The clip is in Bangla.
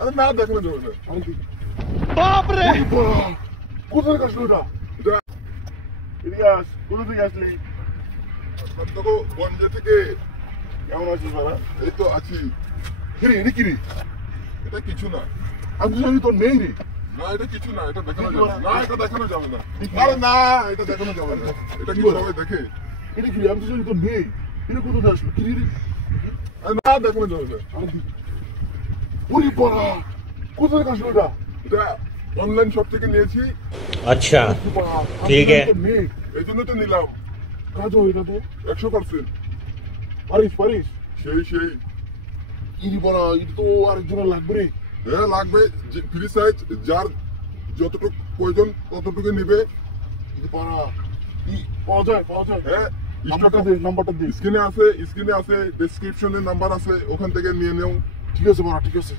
আরে না দেখানো যাবে না। বাপ রে কোথায় আসলো এটা? ইলিয়াস কোথা থেকে আসলি? দেখো গঞ্জে থেকে। কেমন আছিস বাবা? এই তো আছি। কিরে এটা কিরে? এটা কিছু না। আমি তো জানি তোর নেই রে। না এটা কিছু না, এটা দেখানো যাবে না। না এটা দেখানো যাবে না। আরে না এটা দেখানো যাবে না। এটা কি সবাই দেখে? এটা কি? আমি তো জানি তোর নেই। এটা কোথা থেকে আসলো? কি রে? আরে না দেখানো যাবে না। ওরে বাড়া কোথা থেকে আসলো এটা? এটা অনলাইন শপ থেকে নিয়েছি। अच्छा ठीक है। নেই এই জন্য তো নিলাম। কাজও এটা তো 100%। পারিস সেই ইরি বাড়া এটা তো আরেকজনের লাগবে রে। হ্যাঁ লাগবে। ফ্রি সাইজ, যার যতটুকু প্রয়োজন ততটুকু নেবে। ইরি বাড়া পাওয়া যায় হ্যাঁ নাম্বারটা দে। স্ক্রিনে আছে, ডেসক্রিপশনে নাম্বার আছে, ওখান থেকে নিয়ে নেও। ঠিক আছে বাড়া ঠিক আছে।